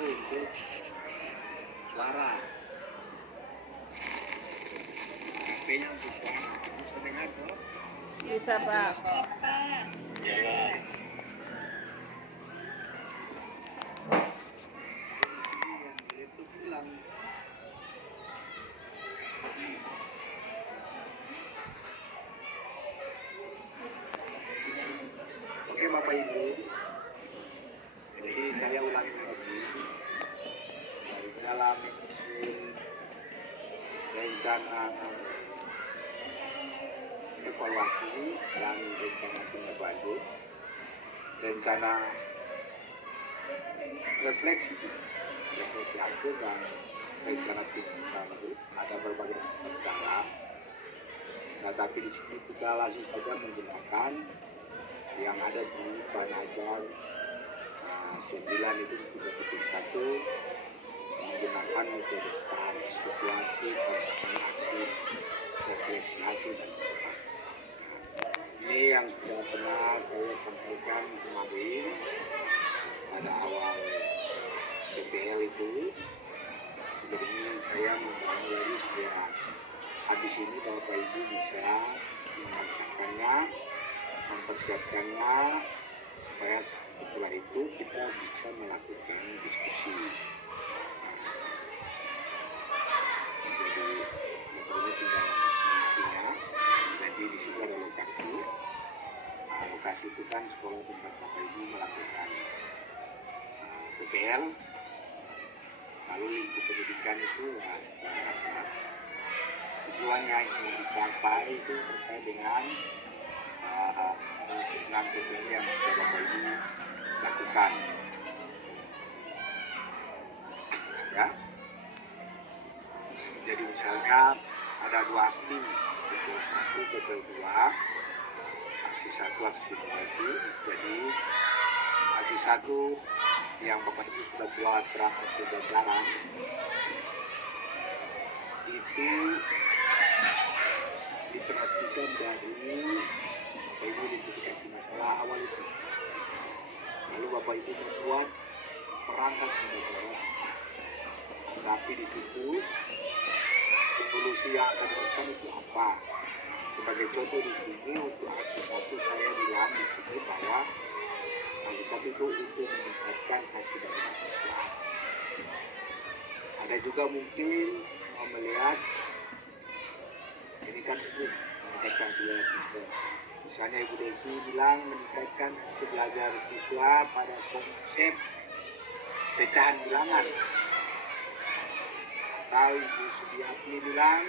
untuk suara. HP-nya untuk suara. Bisa dengar toh? Bisa, Pak. Ya. Itu bilang. Oke Bapak Ibu, jadi saya ulangi lagi dari dalam rencana evaluasi dan rencana tindak lanjut, rencana refleksi akhir dan rencana tindak lanjut ada berbagai cara. Nah, tapi di sini kita langsung saja menggunakan yang ada di Banajar 9 itu 31 menggunakan metode STAR, situasi, konten, aksi, refleksi hasil dan perubahan. Ini yang sudah pernah saya sampaikan kemarin pada awal PPL itu. Jadi saya membangun lagi supaya habis ini Bapak Ibu bisa membacakannya, mempersiapkannya supaya setelah itu kita bisa melakukan diskusi. Jadi ini tinggal mengisinya. Jadi di situ ada lokasi. Lokasi itu kan sekolah tempat Bapak Ibu melakukan PPL. Lalu lingkup pendidikan itu sekolah dasar. Tujuannya ingin dicapai itu terkait dengan PPL yang sudah Bapak Ibu lakukan. Ya. Jadi misalnya ada 2 aksi, PPL 1, PPL 2, aksi 1, aksi 2 itu. Jadi aksi 1 yang Bapak Ibu sudah buat berangkat pembelajaran itu diperhatikan dari Bapak Ibu identifikasi masalah awal itu. Lalu Bapak Ibu membuat perangkat pembelajaran. Tapi di situ solusi yang akan dilakukan itu apa? Sebagai contoh di sini untuk aksi 1 saya bilang di sini bahwa aksi 1 itu untuk meningkatkan hasil dari mahasiswa. Ada juga mungkin mau melihat ini kan itu meningkatkan hasil dari mahasiswa. Misalnya Ibu Desi bilang meningkatkan belajar siswa pada konsep pecahan bilangan. Atau Ibu Sudiati bilang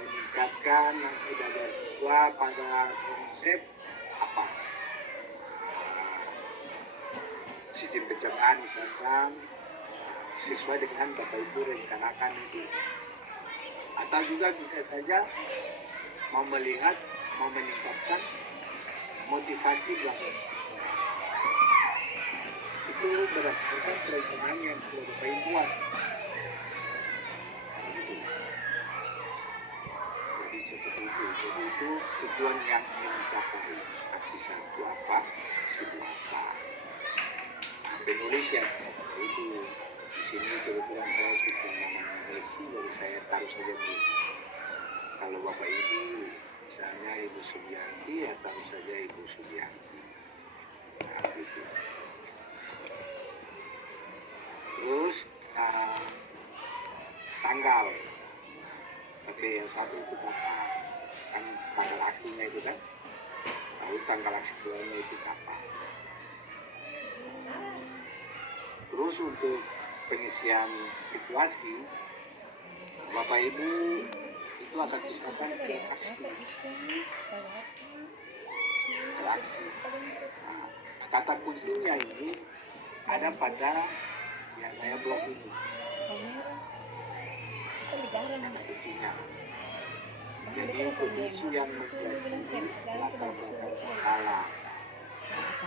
meningkatkan hasil belajar siswa pada konsep apa? Sistem pencernaan misalkan sesuai dengan Bapak Ibu rencanakan itu. Atau juga bisa saja mau melihat, mau meningkatkan motivasi belajar. Itu berdasarkan perencanaan yang sudah Bapak Ibu buat. Jadi seperti itu. Jadi itu tujuan yang ingin dicapai. Aksi 1 apa, aksi 2 apa. Penulis yang itu di sini kebetulan saya suka namanya Lexi, jadi saya taruh saja tulis. Kalau Bapak Ibu misalnya Ibu Subianti ya taruh saja Ibu Subianti. Nah gitu. Terus tanggal PPL 1 itu kapan? Kan tanggal aksinya itu kan. Lalu tanggal aksi 2-nya itu kapan? Terus untuk pengisian situasi, Bapak Ibu itu akan diserahkan ke aksi. Nah, kata kuncinya ini ada pada yang saya blok ini. Kata kuncinya. Jadi kondisi yang menjadi latar belakang masalah.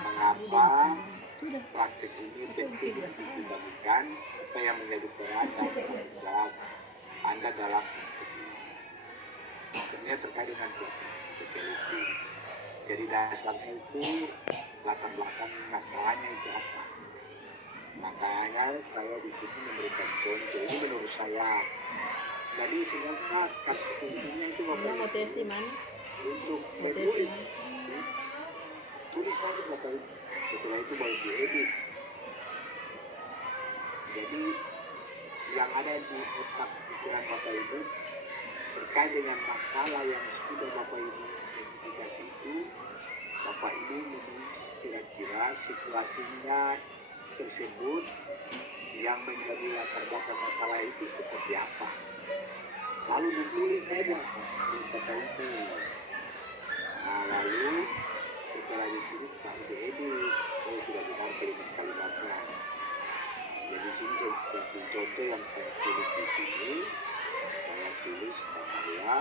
Mengapa praktik ini penting untuk dibagikan apa yang menjadi peran dan tanggung jawab Anda dalam praktik ini. Akhirnya terkait dengan PPL itu. Jadi dasarnya itu latar belakang masalahnya itu apa. Maka makanya saya di sini memberikan contoh ini menurut saya. Jadi sebenarnya kata kuncinya itu Abang mau tes di mana? untuk Mau tes di menulis mana? tulis saja Bapak Ibu. Setelah itu baru diedit. Jadi yang ada di otak pikiran Bapak Ibu terkait dengan masalah yang sudah Bapak Ibu identifikasi itu, Bapak Ibu menulis kira-kira situasinya tersebut yang menjadi latar belakang masalah itu seperti apa. Lalu ditulis saja di Bapak Ibu. Nah, lalu setelah ditulis baru diedit. Oh, sudah benar kalimat-kalimatnya. Jadi sini contoh yang saya tulis di sini, saya tulis bahwa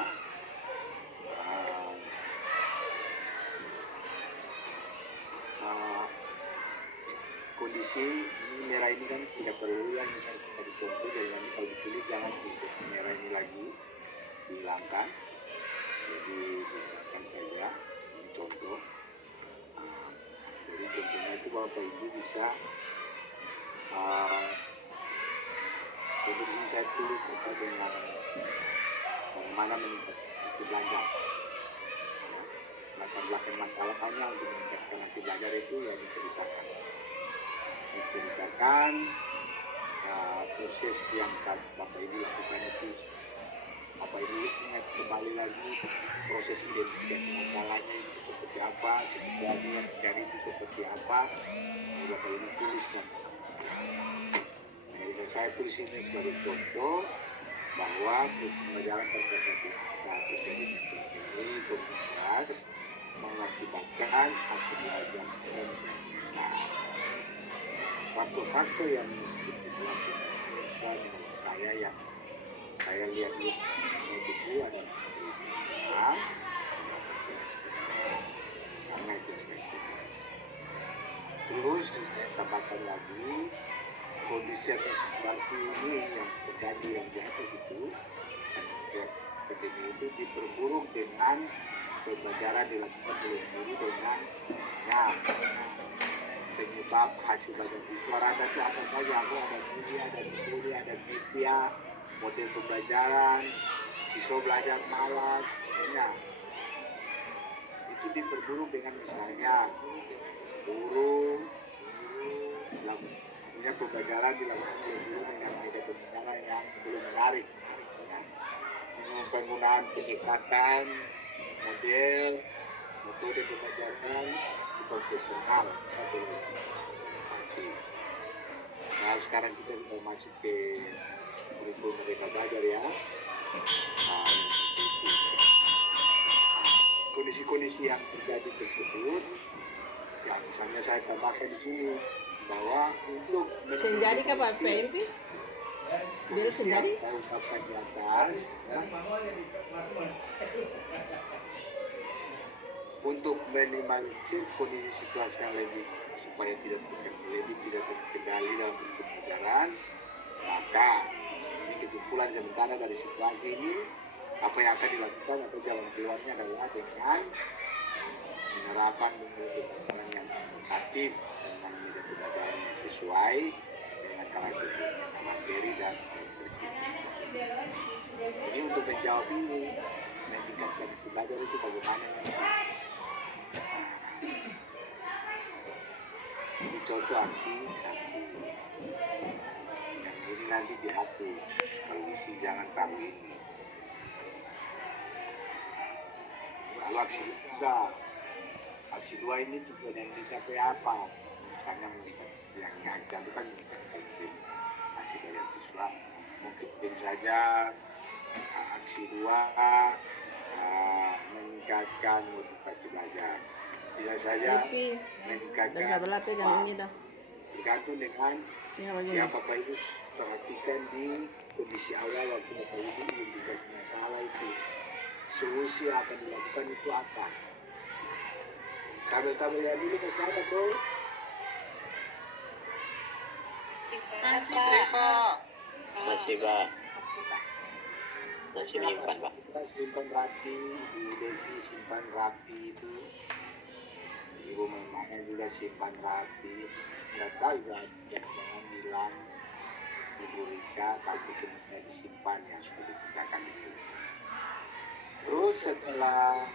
kondisi ini merah ini kan tidak perlu yang bisa kita dicontoh, jadi nanti kalau ditulis jangan untuk merah ini lagi dihilangkan. Jadi misalkan saja ini contoh. Jadi contohnya itu Bapak Ibu bisa untuk ini saya tulis terkait dengan bagaimana meningkatkan belajar. Latar belakang masalahnya untuk meningkatkan hasil belajar itu yang diceritakan proses yang Bapak Ibu lakukan itu. Bapak Ibu ingat kembali lagi proses identifikasi masalahnya itu seperti apa, situasi yang terjadi itu seperti apa. Bapak Ibu tuliskan. Jadi saya tulis ini sebagai contoh bahwa pembelajaran terkait terjadi ini komunitas mengakibatkan hasil belajar. Faktor-faktor yang dilakukan saya yang saya lihat itu adalah sangat jelas. Terus tambahkan lagi kondisi atau situasi ini yang terjadi yang di atas itu itu diperburuk dengan pembelajaran dilakukan oleh guru dengan penyebab hasil belajar siswa ada itu apa saja, ada media, ada metode, ada media, model pembelajaran, siswa belajar malas, itu diperburuk dengan misalnya guru punya pembelajaran dilakukan oleh guru dengan media pembelajaran yang belum menarik, penggunaan pendekatan model metode pembelajaran konvensional. Nah, sekarang kita sudah masuk ke kurikulum Merdeka Belajar ya. Kondisi-kondisi yang terjadi tersebut, ya misalnya saya tambahkan di sini bahwa untuk Senjadi kapan PMP? Biar senjadi. Saya ungkapkan di atas. Untuk minimalisir kondisi situasi yang lebih supaya tidak terkendali dalam pembelajaran, maka ini kesimpulan sementara dari situasi ini apa yang akan dilakukan atau jalan keluarnya adalah dengan menerapkan pembelajaran yang aktif dengan media pembelajaran yang sesuai dengan karakter materi dan karakteristik. Jadi untuk menjawab ini meningkatkan belajar itu bagaimana? Ini contoh aksi satu. Yang ini nanti dihapus kalau isi jangan tahu ini. Lalu aksi kedua. Aksi dua ini tujuan yang dicapai apa? Misalnya yang itu kan meningkatkan hasil belajar siswa. Mungkin saja aksi dua meningkatkan motivasi belajar. Bisa saja meningkatkan tergantung dengan yang Bapak Ibu perhatikan di kondisi awal waktu Bapak Ibu identifikasi masalah itu. Solusi yang akan dilakukan itu apa? Kabel-kabel yang dulu ke sana tuh. Masih Pak. Masih menyimpan Pak. Simpan rapi, Ibu Devi simpan rapi itu. Ibu Memangnya juga simpan rapi. nggak tahu ya, jangan bilang Ibu Rika, tapi kemudian disimpan yang sudah dikerjakan itu. Terus setelah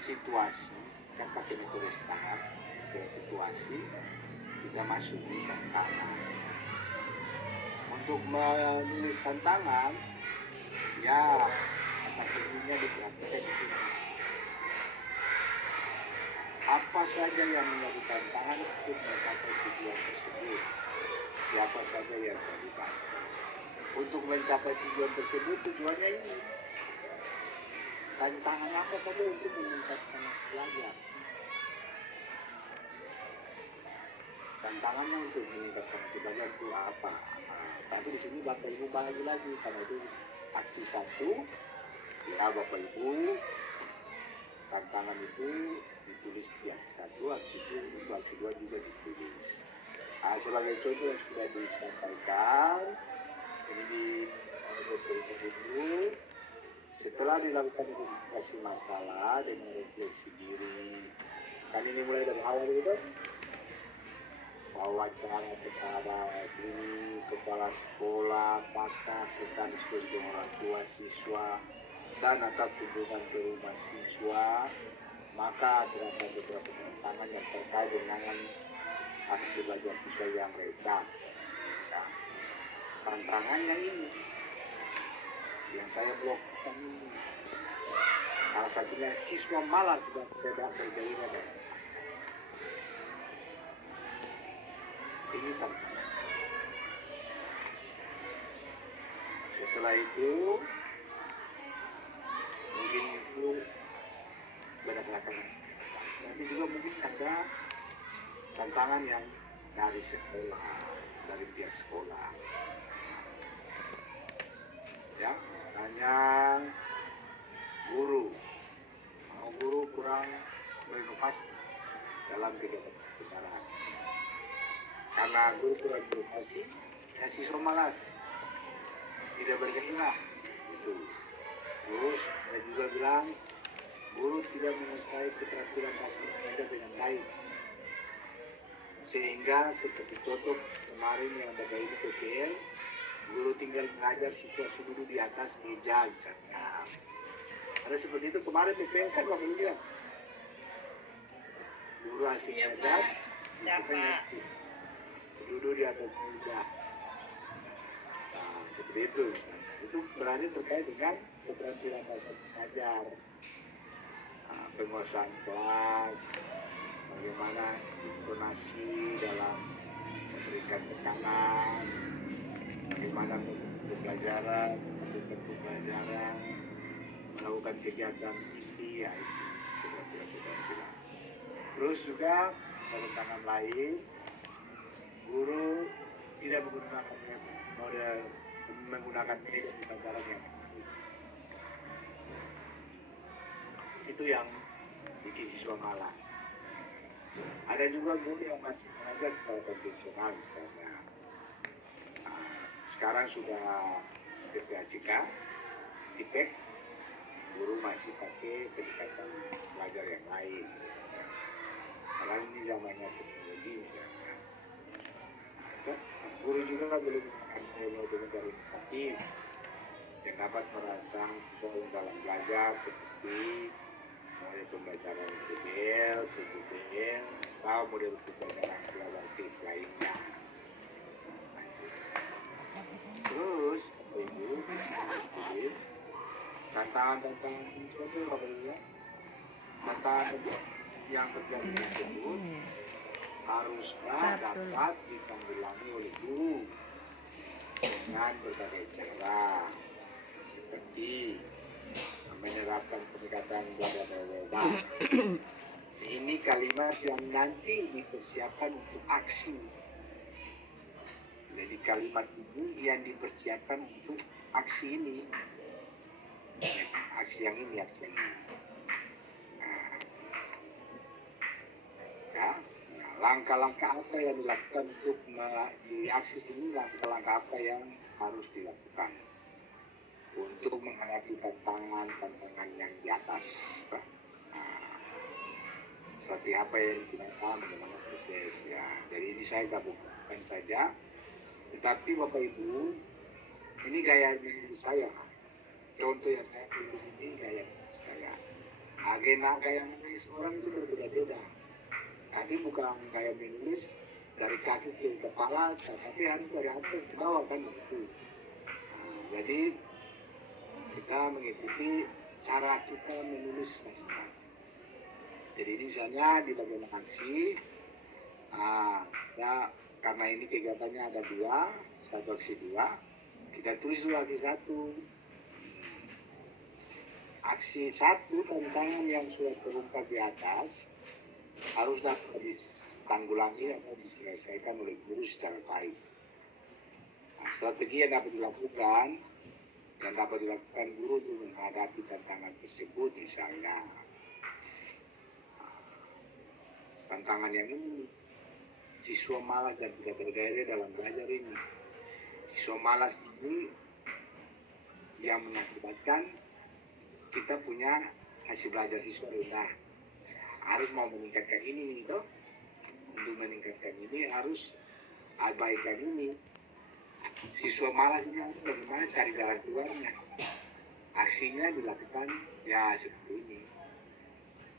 situasi, kan pakai metode setengah, setelah situasi kita masuk di tantangan. Untuk menulis tantangan, ya kata kuncinya diperhatikan di sini. Apa saja yang menjadi tantangan untuk mencapai tujuan tersebut? Siapa saja yang terlibat? Untuk mencapai tujuan tersebut, tujuannya ini. Tantangan apa saja untuk meningkatkan belajar? Tantangannya untuk meningkatkan belajar itu apa? Tapi di sini Bapak Ibu bagi lagi, karena itu aksi 1, ya Bapak Ibu, tantangan itu ditulis di aksi 1, aksi 2, untuk aksi 2 juga ditulis. Sebagai contoh yang sudah disampaikan, ini di dulu, setelah dilakukan identifikasi masalah dengan refleksi diri, kan ini mulai dari awal itu, wawancara kepada guru, kepala sekolah, pasca, serta diskusi dengan orang tua siswa, dan atau kunjungan ke rumah siswa, maka terdapat beberapa tantangan yang terkait dengan aksi belajar siswa yang mereka. Nah, tantangannya ini yang saya blokkan ini. Salah satunya siswa malas juga tidak bergairah dengan ini tantangan. Setelah itu mungkin itu berdasarkan, tapi juga mungkin ada tantangan yang dari sekolah, dari pihak sekolah. Ya, misalnya guru kurang berinovasi dalam kegiatan pembelajaran. Karena guru kurang berinovasi, ya siswa malas, tidak bergairah. Itu. Terus saya juga bilang, guru tidak menguasai keterampilan bahasa Indonesia dengan baik. Sehingga seperti contoh kemarin yang ada ini PPL, guru tinggal mengajar siswa duduk di atas meja misalnya. Ada seperti itu kemarin PPL kan waktu itu ya. Guru asik mengajar, duduk di atas meja. Nah, seperti itu. Itu berarti terkait dengan keterampilan bahasa mengajar, penguasaan kelas, bagaimana intonasi dalam memberikan tekanan, bagaimana melakukan pelajaran, melakukan kegiatan ini, ya itu keterampilan. Terus juga tantangan lain, guru tidak menggunakan media pembelajaran yang itu yang bikin siswa malas. Ada juga guru yang masih mengajar secara konvensional misalnya. Sekarang sudah PPACK, IPEK, guru masih pakai pendekatan belajar yang lain. Karena ini zamannya teknologi misalnya. Guru juga belum menggunakan metode edukatif yang dapat merangsang siswa dalam belajar seperti model pembelajaran PBL, PBL, atau model pembelajaran kolaboratif lainnya. Terus, Ibu, tulis tantangan-tantangan itu apa ya? Tantangan yang terjadi tersebut haruslah dapat ditanggulangi oleh guru dengan berbagai cara, seperti menerapkan pendekatan belajar verbal. Ini kalimat yang nanti dipersiapkan untuk aksi. Jadi kalimat ini yang dipersiapkan untuk aksi ini. Aksi yang ini. Nah, langkah-langkah apa yang dilakukan untuk di aksi ini, langkah-langkah apa yang harus dilakukan untuk menghadapi tantangan yang di atas. seperti apa yang digunakan, bagaimana prosesnya. Jadi ini saya gabungkan saja. Tetapi Bapak Ibu, ini gaya menulis saya. Contoh yang saya tulis ini gaya menulis saya. Agenda gaya menulis orang itu berbeda-beda. Tapi bukan gaya menulis dari kaki ke kepala, tapi harus dari atas ke bawah kan begitu. Jadi kita mengikuti cara kita menulis masing-masing. Jadi ini misalnya di bagian aksi, ya, karena ini kegiatannya ada dua, satu aksi dua, kita tulis dulu aksi satu. Aksi satu, tantangan yang sudah terungkap di atas harus dapat ditanggulangi atau diselesaikan oleh guru secara baik. Nah, strategi yang dapat dilakukan guru untuk menghadapi tantangan tersebut, misalnya tantangan yang ini, siswa malas dan tidak bergairah dalam belajar ini. Siswa malas ini yang mengakibatkan kita punya hasil belajar siswa rendah. Harus mau meningkatkan ini gitu. Untuk meningkatkan ini harus abaikan ini. Siswa malas ini harus bagaimana cari jalan keluarnya. Aksinya dilakukan ya seperti ini.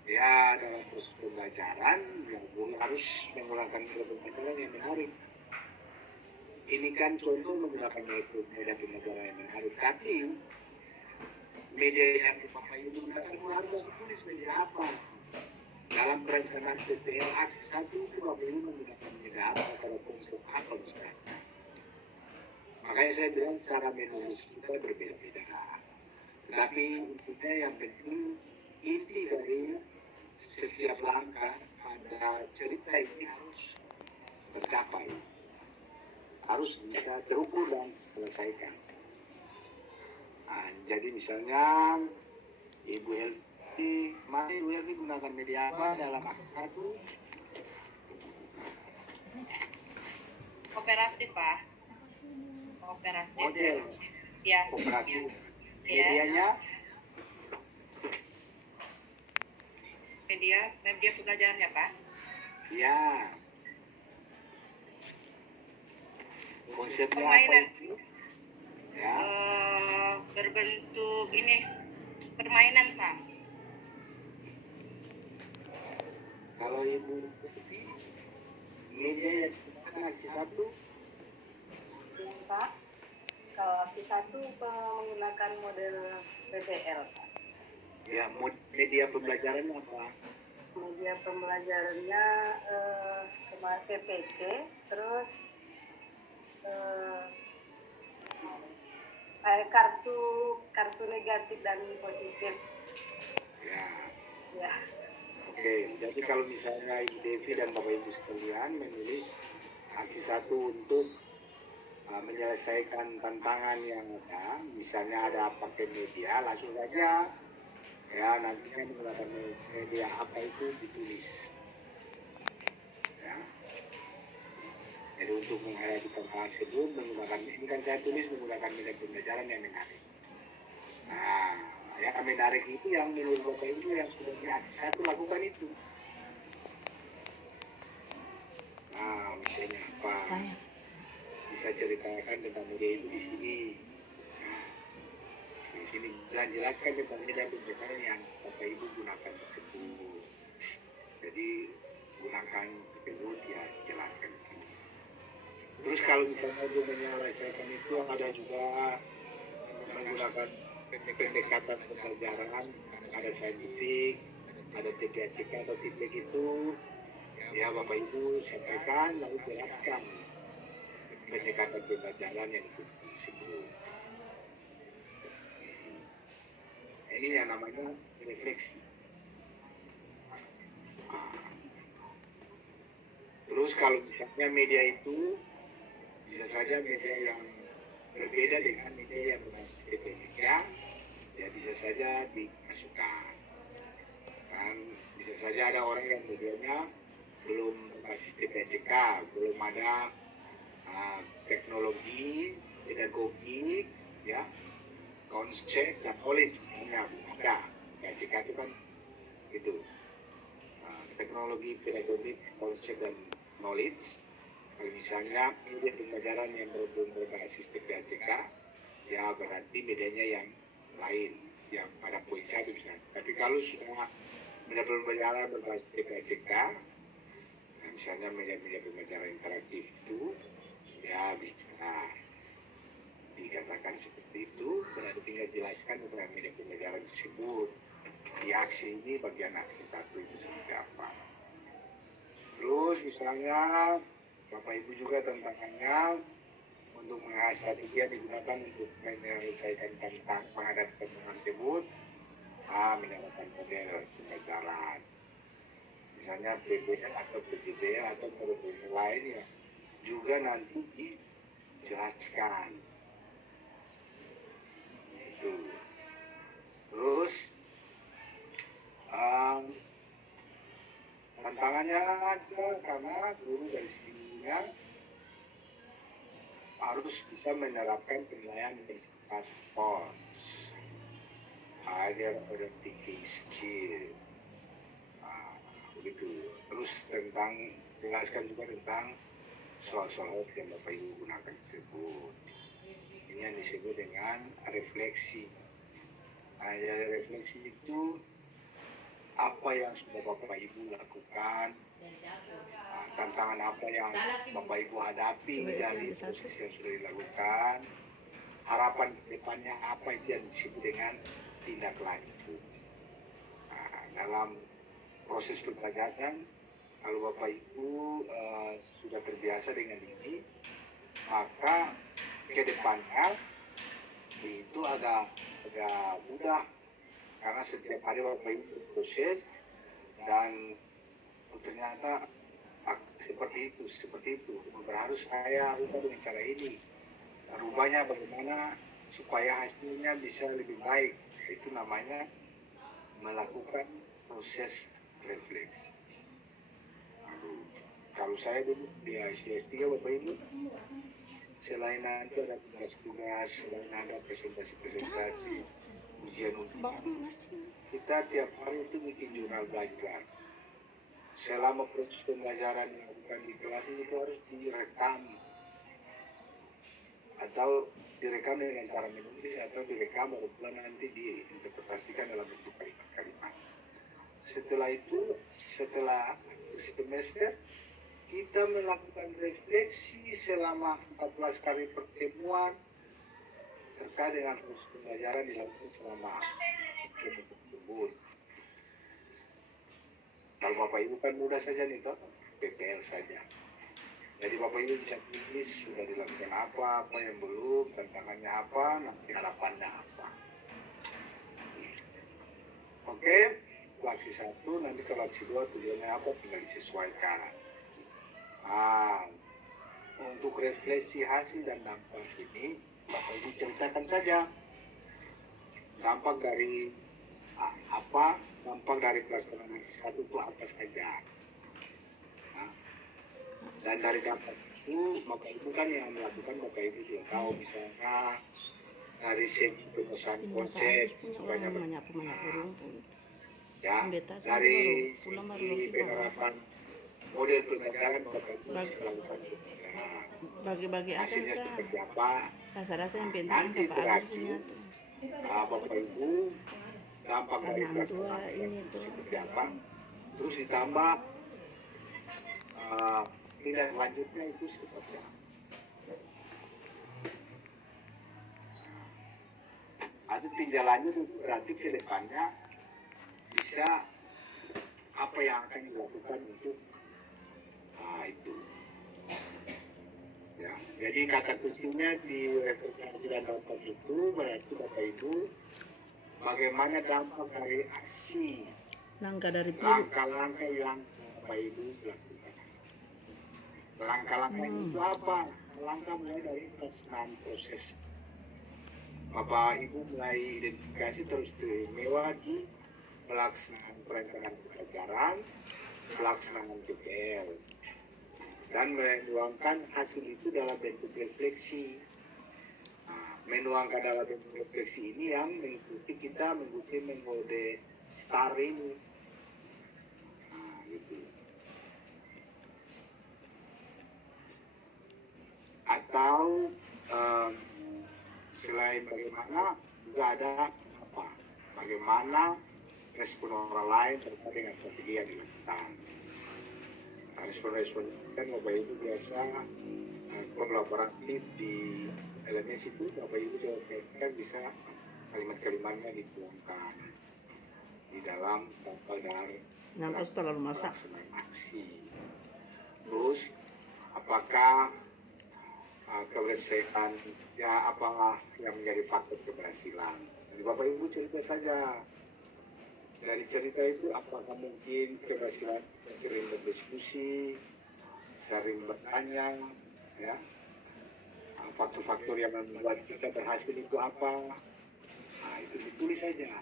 Ya dalam proses pembelajaran, ya guru harus menggunakan pembelajaran yang menarik. Ini kan contoh menggunakan media pembelajaran yang menarik. Tapi media yang Bapak Ibu gunakan harus tulis media apa. Dalam perencanaan PPL aksi satu itu Bapak Ibu menggunakan media apa, pada konsep apa misalnya. Makanya saya bilang cara menulis kita berbeda-beda. Tetapi intinya yang penting inti dari setiap langkah pada cerita ini harus tercapai. Harus bisa terukur dan selesaikan. Nah, jadi misalnya Ibu Helvi, mari Ibu Helvi gunakan media apa dalam aksi satu? Kooperatif, Pak. Kooperatif. Model Ya. kooperatif. Ya. Medianya Media pembelajaran ya, Pak? ya. Konsepnya apa Permainan. itu? Ya. Berbentuk ini permainan, Pak. Kalau Ibu Helvi, media yang digunakan aksi satu, Pak, kalau aksi satu menggunakan model PBL, Pak. ya media pembelajaran apa? Media pembelajarannya kemarin PPT, terus kartu negatif dan positif. Ya. Ya, Oke, jadi kalau misalnya Ibu Devi dan Bapak Ibu sekalian menulis aksi satu untuk menyelesaikan tantangan yang ada, misalnya ada pakai media, langsung saja ya nantinya menggunakan media apa itu ditulis. Ya. Jadi untuk menghadapi tantangan tersebut menggunakan ini kan saya tulis menggunakan media pembelajaran yang menarik. Nah, yang menarik itu yang menurut Bapak Ibu yang sudah di aksi satu lakukan itu. Nah, misalnya apa? Bisa ceritakan tentang media itu di sini. Nah, di sini dan jelaskan tentang media pembelajaran yang Bapak Ibu gunakan tersebut. Jadi gunakan tersebut ya jelaskan di sini. Terus kalau misalnya Ibu menyelesaikan itu ada juga menggunakan pendekatan pembelajaran, ada saintifik, ada TPACK atau titik itu, ya Bapak Ibu sampaikan lalu jelaskan pendekatan pembelajaran yang disebut. Ini yang namanya refleksi. Terus kalau misalnya media itu bisa saja media yang berbeda dengan media yang berbasis PPK, ya bisa saja dimasukkan. Kan bisa saja ada orang yang medianya belum berbasis PPK, belum ada teknologi, pedagogik, ya, konsep dan knowledge misalnya belum ada. PPK itu kan itu. teknologi pedagogik, konsep dan knowledge. Misalnya media pembelajaran yang belum berbasis PPACK, ya berarti medianya yang lain, yang pada poin 1 misalnya. Tapi kalau sudah media pembelajaran berbasis PPACK, misalnya media pembelajaran interaktif itu, ya bisa dikatakan seperti itu, berarti tinggal jelaskan tentang media pembelajaran tersebut. Di aksi ini bagian aksi 1 itu seperti apa. Terus misalnya Bapak Ibu juga tantangannya untuk menghadapi strategi yang digunakan untuk menyelesaikan tentang menghadapi tantangan tersebut, menggunakan model pembelajaran. Misalnya PBL atau PJBL atau model lain ya juga nanti dijelaskan. Itu. Terus tantangannya ada karena guru dari sininya harus bisa menerapkan penilaian bersifat PONS, higher order thinking skill, begitu. Terus jelaskan juga tentang soal-soal yang Bapak Ibu gunakan tersebut. Ini yang disebut dengan refleksi. Dari refleksi itu apa yang sudah Bapak Ibu lakukan, tantangan apa yang Bapak Ibu hadapi dari proses yang sudah dilakukan, harapan ke depannya apa itu yang disebut dengan tindak lanjut. Dalam proses pembelajaran, kalau Bapak Ibu sudah terbiasa dengan ini, maka ke depannya itu agak mudah. Karena setiap hari Bapak Ibu berproses dan ternyata seperti itu. Harus saya rubah dengan cara ini. Rubahnya bagaimana supaya hasilnya bisa lebih baik. Itu namanya melakukan proses refleksi. Kalau saya dulu di S3 Bapak Ibu, selain nanti ada tugas-tugas, selain ada presentasi, ujian, kita tiap hari itu bikin jurnal belajar. Selama proses pembelajaran yang dilakukan di kelas itu harus direkam atau direkam dengan cara menulis atau direkam baru nanti diinterpretasikan dalam bentuk kalimat-kalimat. Setelah itu, setelah semester kita melakukan refleksi selama 14 kali pertemuan terkait dengan proses pembelajaran dilakukan selama tersebut. Kalau Bapak Ibu kan mudah saja nih toh, PPL saja. Jadi Bapak Ibu bisa tulis sudah dilakukan apa yang belum, tantangannya apa, nanti harapannya apa. Oke, aksi 1, nanti kalau aksi 2 tujuannya apa tinggal disesuaikan. Untuk refleksi hasil dan dampak ini, Bapak Ibu ceritakan saja. Dampak dari dampak dari pelaksanaan aksi 1 itu apa saja. Dan dari dampak itu, Bapak Ibu kan yang melakukan, Bapak Ibu juga tahu misalnya dari segi pemesan konsep sebanyak ya, dari segi penerapan model pembelajaran Bapak Ibu melakukan bagi-bagi hasilnya seperti apa. Rasa-rasa yang pintar Nanti terakhir Bapak Ibu dampak dari pelaksanaan ini seperti apa. Terus ditambah tindak lanjutnya itu seperti apa. Ada tindak lanjut itu berarti ke depannya bisa apa yang akan dilakukan untuk itu. Ya, jadi kata kuncinya di representasi dan dampak itu berarti Bapak Ibu bagaimana dampak dari aksi, langkah-langkah yang Bapak Ibu lakukan. Langkah-langkah itu apa? Langkah mulai dari pelaksanaan proses. Bapak Ibu mulai identifikasi terus istimewa di pelaksanaan perencanaan pembelajaran, pelaksanaan PPL, dan menuangkan hasil itu dalam bentuk refleksi. Menuangkan dalam bentuk refleksi ini yang mengikuti metode STAR ini. begitu. Atau selain bagaimana juga ada apa? Bagaimana respon orang lain terkait dengan strategi yang dilakukan. Respon-respon kan Bapak Ibu biasa kolaboratif di elemen situ, Bapak Ibu kan bisa kalimat-kalimatnya dituangkan di dalam dan Nyampe terlalu masak. pelaksanaan aksi. Terus apakah keberhasilan ya apa yang menjadi faktor keberhasilan? Jadi Bapak Ibu cerita saja. Dari cerita itu apakah mungkin keberhasilan sering berdiskusi, sering bertanya, ya faktor-faktor yang membuat kita berhasil itu apa? Nah itu ditulis saja.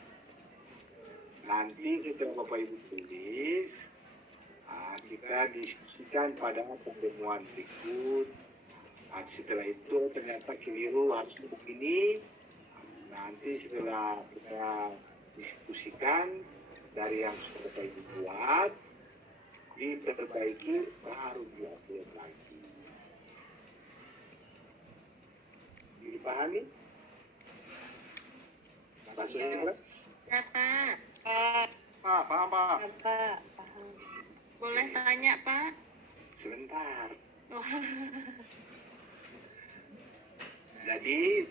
Nanti ketika Bapak Ibu tulis, kita diskusikan pada pertemuan berikut. Setelah itu ternyata keliru harus begini. Nanti setelah kita diskusikan dari yang sudah Bapak Ibu buat, diperbaiki, baru diupload lagi. Dipahami? Pak Suhendra? Ya, Pak. Pak, paham Pak? Pak, paham. Boleh tanya, Pak? Sebentar. Oh. Jadi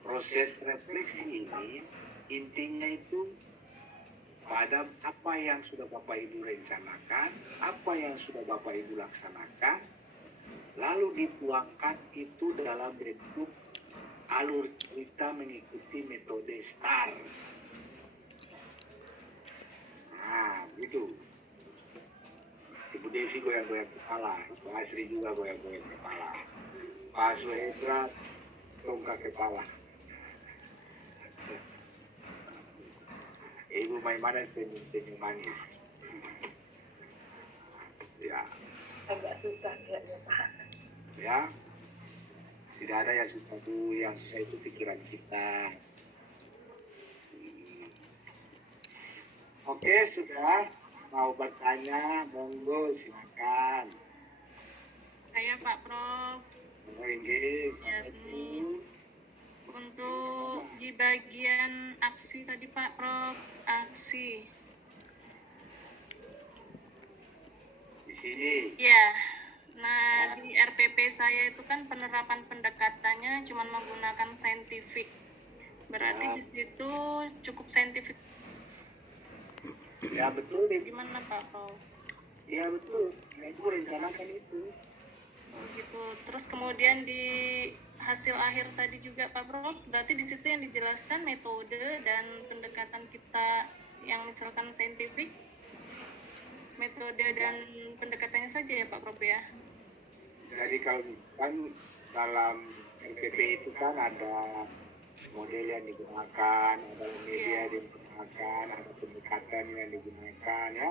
proses refleksi ini intinya itu pada apa yang sudah Bapak Ibu rencanakan, apa yang sudah Bapak Ibu laksanakan, lalu dituangkan itu dalam bentuk alur cerita mengikuti metode STAR. Nah, gitu. Ibu Devi goyang-goyang kepala, Pak Asri juga goyang-goyang kepala, Pak Suhendra tongkat kepala. Ibu Maimana senyum manis. Ya, Agak susah kayaknya Pak. ya. Tidak ada yang susah Bu, yang susah itu pikiran kita. Oke, sudah. Mau bertanya, monggo silakan. Saya Pak Prof. Monggo Inggris. Ya, untuk di bagian aksi tadi Pak Prof, aksi. Di sini. Ya, nah di RPP saya itu kan penerapan pendekatannya cuma menggunakan saintifik. Berarti di situ cukup saintifik. Ya betul, Ibu. Gimana Pak Prof? Ya betul. Ya, itu rencanakan itu. Oh, gitu. Terus kemudian di hasil akhir tadi juga Pak Prof, berarti di situ yang dijelaskan metode dan pendekatan kita yang misalkan saintifik, metode dan pendekatannya saja ya Pak Prof ya. Jadi kalau misalkan dalam RPP itu kan ada model yang digunakan, ada media yang digunakan, ada pendekatan yang digunakan, ya,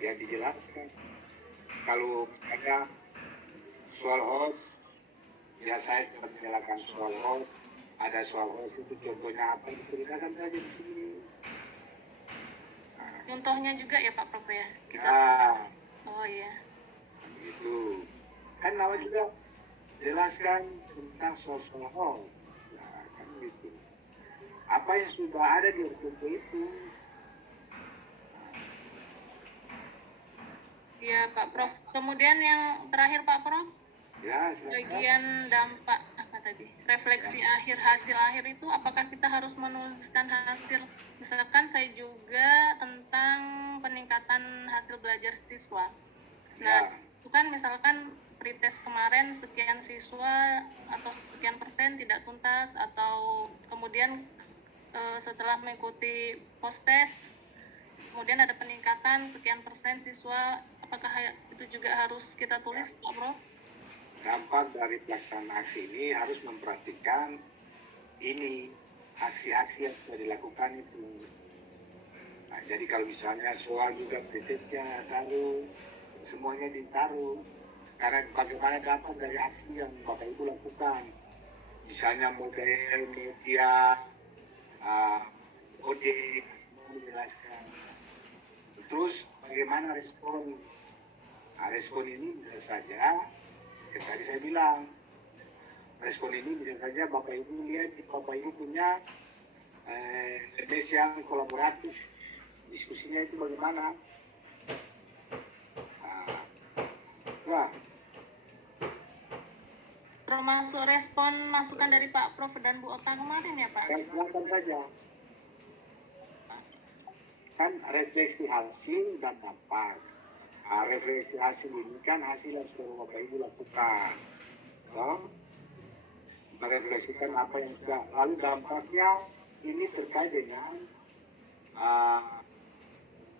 yang dijelaskan. Kalau misalnya soal host, ya saya sudah menyalakan soal host, ada soal host itu contohnya apa, diceritakan saja di sini. Contohnya juga ya Pak Prof ya. Nah, Oh iya. itu kan nama juga jelaskan tentang soal host. Nah, kan gitu. Apa yang sudah ada di RPP itu. Iya Pak Prof. Kemudian yang terakhir Pak Prof, Ya, silakan. bagian dampak apa tadi? Refleksi akhir, hasil akhir itu apakah kita harus menuliskan hasil? Misalkan saya juga tentang peningkatan hasil belajar siswa. Nah, itu kan misalkan pretest kemarin sekian siswa atau sekian persen tidak tuntas, atau kemudian setelah mengikuti post test kemudian ada peningkatan sekian persen siswa, apakah itu juga harus kita tulis Pak Bro? Dampak dari pelaksanaan aksi ini harus memperhatikan ini aksi-aksi yang sudah dilakukan itu. Nah, jadi kalau misalnya soal juga pretestnya taruh, semuanya ditaruh. Karena bagaimana dampak dari aksi yang Bapak Ibu lakukan. Misalnya model, media, kode, semua dijelaskan. Terus bagaimana respon? Nah, respon ini bisa saja, yang tadi saya bilang, respon ini bisa saja Bapak Ibu lihat Bapak Ibu punya les yang kolaboratif, diskusinya itu bagaimana? Nah, Termasuk respon masukan dari Pak Prof dan Bu Ota kemarin ya Pak? saya silakan saja. Kan refleksi hasil dan dampak. Nah, refleksi hasil ini kan hasil yang sudah Bapak Ibu lakukan. So, merefleksikan apa yang sudah. Lalu dampaknya ini terkait dengan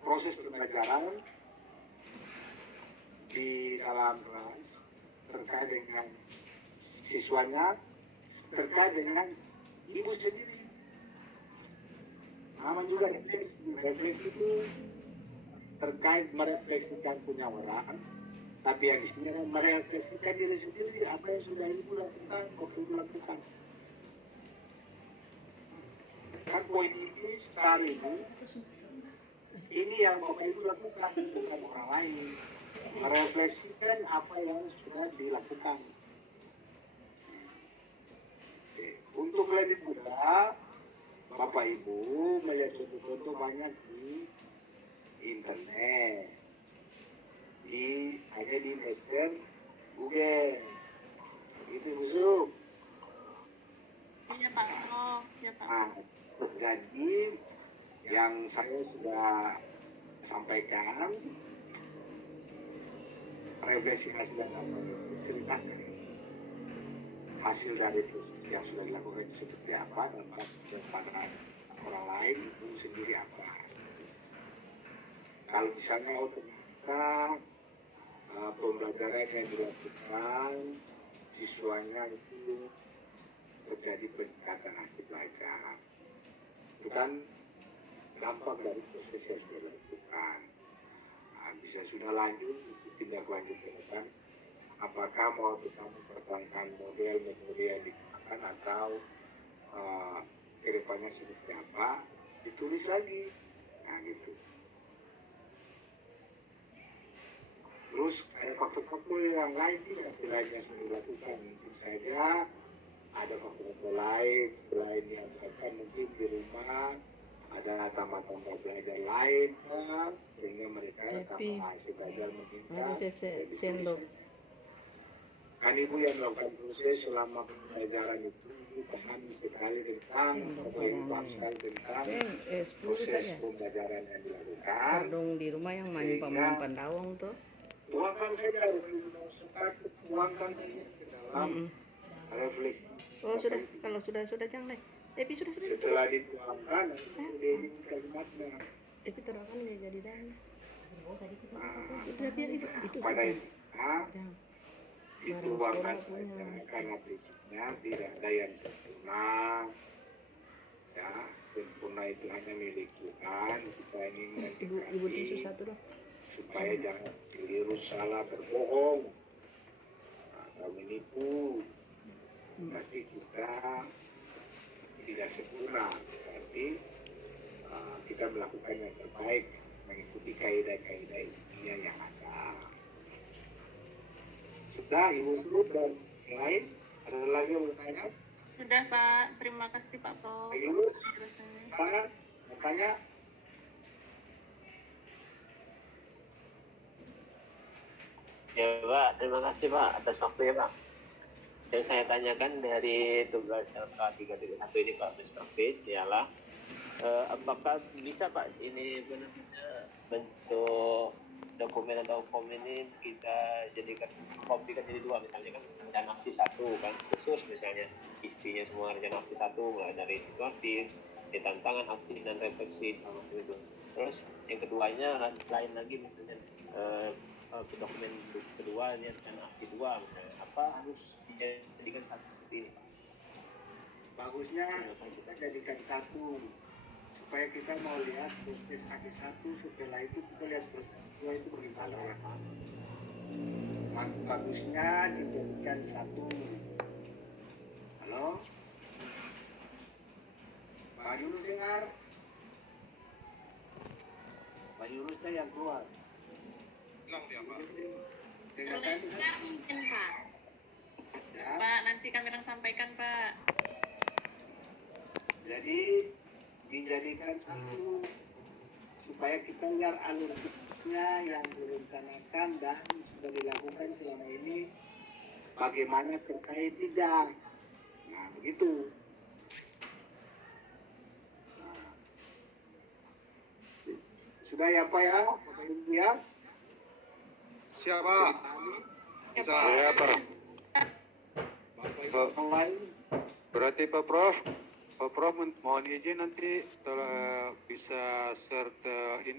proses pembelajaran di dalam kelas, terkait dengan siswanya, terkait dengan ibu sendiri. Nama juga refleksi. Refleksi itu terkait merefleksikan punya orang, tapi yang di sini kan merefleksikan diri sendiri apa yang sudah ibu lakukan, waktu ibu lakukan. Kan poin ini sekali ini yang Bapak Ibu lakukan, bukan orang lain. Merefleksikan apa yang sudah dilakukan. Oke. Untuk lebih mudah, Bapak Ibu melihat contoh-contoh banyak di internet, ada di Master Google, itu busuk. Iya Pak. Oh, iya Pak. Nah, jadi yang saya sudah sampaikan, refleksi hasil dan apa itu ceritakan hasil dari itu yang sudah dilakukan itu seperti apa, dampak pada orang lain itu sendiri apa. Kalau misalnya ternyata pembelajaran yang dilakukan siswanya itu terjadi peningkatan hasil belajar, itu kan dampak dari proses yang sudah dilakukan. Nah, bisa sudah lanjut, tindak lanjut ke depan. Apakah mau kita mempertahankan model metode yang digunakan atau kedepannya seperti apa, ditulis lagi. Nah gitu. Terus ada faktor-faktor yang lain juga selain yang sudah dilakukan. Mungkin saja ada faktor-faktor lain selain yang dilakukan mungkin di rumah. Ada tambah-tambah belajar lain, sehingga mereka tambah hasil belajar meningkat. Kan Ibu yang melakukan proses selama pembelajaran itu, Ibu paham sekali tentang, paham sekali tentang proses pembelajaran yang dilakukan. Dong di rumah yang main paman pandawang tuh. Tuangkan saja, tuangkan saja ke dalam refleksi. Oh sudah, kalau sudah jangan deh. Sudah. Setelah dituangkan, ini kalimatnya. Terangkan dia jadi dan. Nah, pada intinya dituangkan saja karena prinsipnya tidak ada yang sempurna. Ya, sempurna itu hanya milik Tuhan. Kita ingin mendekati supaya jangan keliru, salah, berbohong atau menipu. Tapi kita tidak sempurna, berarti kita melakukan yang terbaik mengikuti kaidah-kaidah ilmiah yang ada. Sudah, Ibu Sud dan yang lain, ada lagi yang bertanya? Sudah Pak, terima kasih Pak Prof. Ibu, silakan bertanya. Ya Pak, terima kasih Pak atas waktunya Pak. Yang saya tanyakan dari tugas LK 331 ini Pak Mustafis ialah apakah bisa Pak ini benar-benar bentuk dokumen atau form ini kita jadikan komplikan jadi dua, misalnya kan rencana aksi satu kan khusus misalnya isinya semua rencana aksi satu mulai dari situasi, tantangan, aksi dan refleksi sama itu. Terus yang keduanya lain lagi misalnya dokumen kedua ini rencana aksi dua misalnya, apa harus dijadikan satu seperti ini? Bagusnya kita jadikan satu supaya kita mau lihat proses aksi satu, setelah itu kita lihat proses dua itu bagaimana. Bagusnya dijadikan satu. Halo, Pak Yunus dengar? Penyuruhnya yang keluar. Hilang dia, Pak. Dengarkan, Mungkin Pak. ya. Pak, nanti kami akan sampaikan Pak. Jadi dijadikan satu supaya kita lihat alur bisnisnya yang direncanakan dan sudah dilakukan selama ini bagaimana terkait tidak. Nah, begitu. Nah. Sudah ya Pak ya? Bapak Ibu ya? Siap, Pak. Bisa. Ya, Pak. Bapak Ibu yang lain. Berarti Pak Prof mohon izin nanti bisa share ke ini